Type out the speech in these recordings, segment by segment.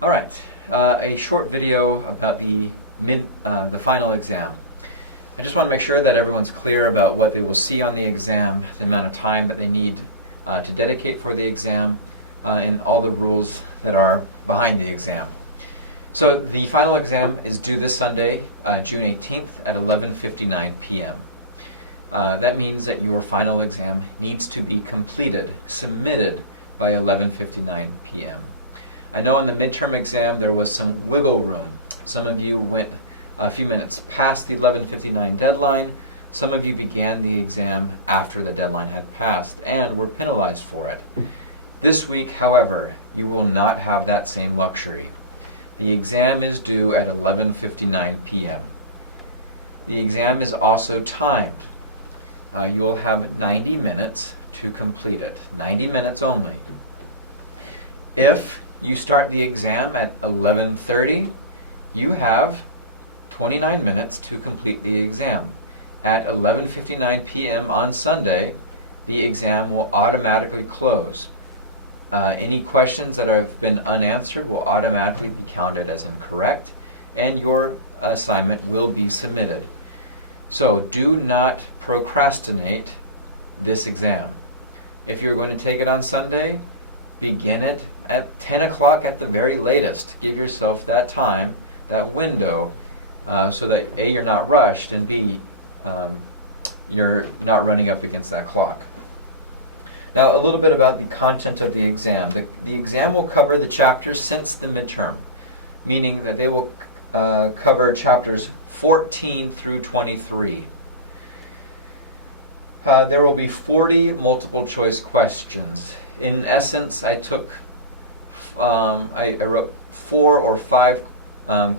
All right, a short video about the final exam. I just want to make sure that everyone's clear about what they will see on the exam, the amount of time that they need to dedicate for the exam, and all the rules that are behind the exam. So the final exam is due this Sunday, June 18th at 11:59 p.m. That means that your final exam needs to be completed, submitted by 11:59 p.m. I know in the midterm exam there was some wiggle room. Some of you went a few minutes past the 11:59 deadline. Some of you began the exam after the deadline had passed and were penalized for it. This week, however, you will not have that same luxury. The exam is due at 11:59 p.m. The exam is also timed. You will have 90 minutes to complete it. 90 minutes only. If you start the exam at 11:30, you have 29 minutes to complete the exam. At 11:59 p.m. on Sunday, the exam will automatically close. Any questions that have been unanswered will automatically be counted as incorrect, and your assignment will be submitted. So do not procrastinate this exam. If you're going to take it on Sunday, begin it at 10 o'clock at the very latest. Give yourself that time, that window, so that A, you're not rushed, and B, you're not running up against that clock. Now, a little bit about the content of the exam. The exam will cover the chapters since the midterm, meaning that they will cover chapters 14 through 23. There will be 40 multiple choice questions. In essence, I wrote 4 or 5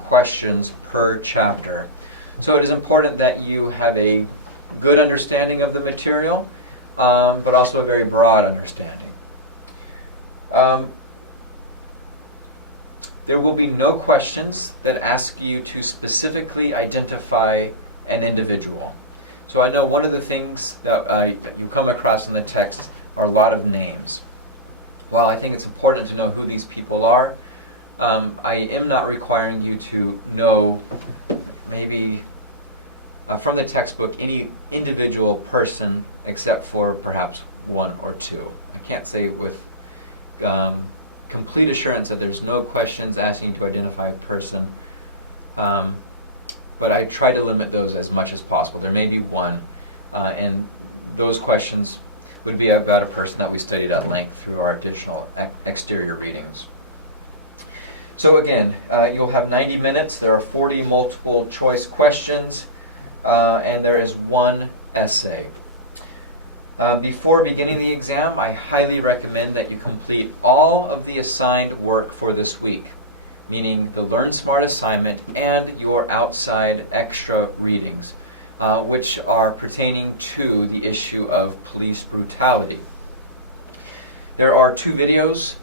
questions per chapter. So it is important that you have a good understanding of the material, but also a very broad understanding. There will be no questions that ask you to specifically identify an individual. So I know one of the things that you come across in the text are a lot of names. While I think it's important to know who these people are, I am not requiring you to know maybe from the textbook any individual person except for perhaps 1 or 2. I can't say with complete assurance that there's no questions asking you to identify a person, but I try to limit those as much as possible. There may be 1, and those questions would be about a person that we studied at length through our additional exterior readings. So again, you'll have 90 minutes. There are 40 multiple choice questions, and there is 1 essay. Before beginning the exam, I highly recommend that you complete all of the assigned work for this week, meaning the Learn Smart assignment and your outside extra readings, which are pertaining to the issue of police brutality. There are 2 videos.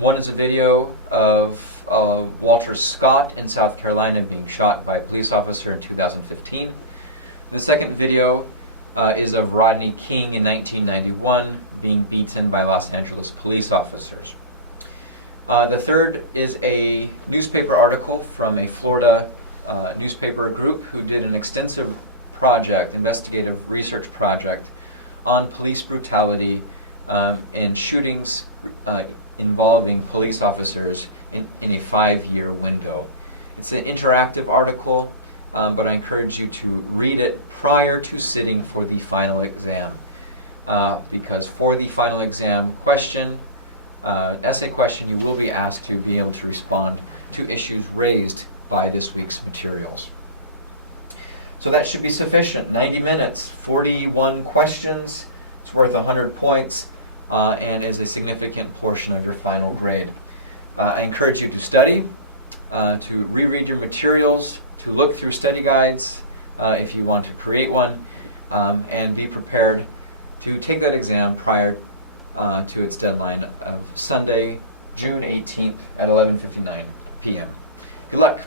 One is a video of Walter Scott in South Carolina being shot by a police officer in 2015. The second video is of Rodney King in 1991 being beaten by Los Angeles police officers. The third is a newspaper article from a Florida newspaper group who did an extensive project, investigative research project, on police brutality and shootings involving police officers in a 5-year window. It's an interactive article, but I encourage you to read it prior to sitting for the final exam, because for the final exam essay question, you will be asked to be able to respond to issues raised by this week's materials. So that should be sufficient. 90 minutes, 41 questions. It's worth 100 points and is a significant portion of your final grade. I encourage you to study, to reread your materials, to look through study guides if you want to create one, and be prepared to take that exam prior to its deadline of Sunday, June 18th at 11:59 p.m. Good luck.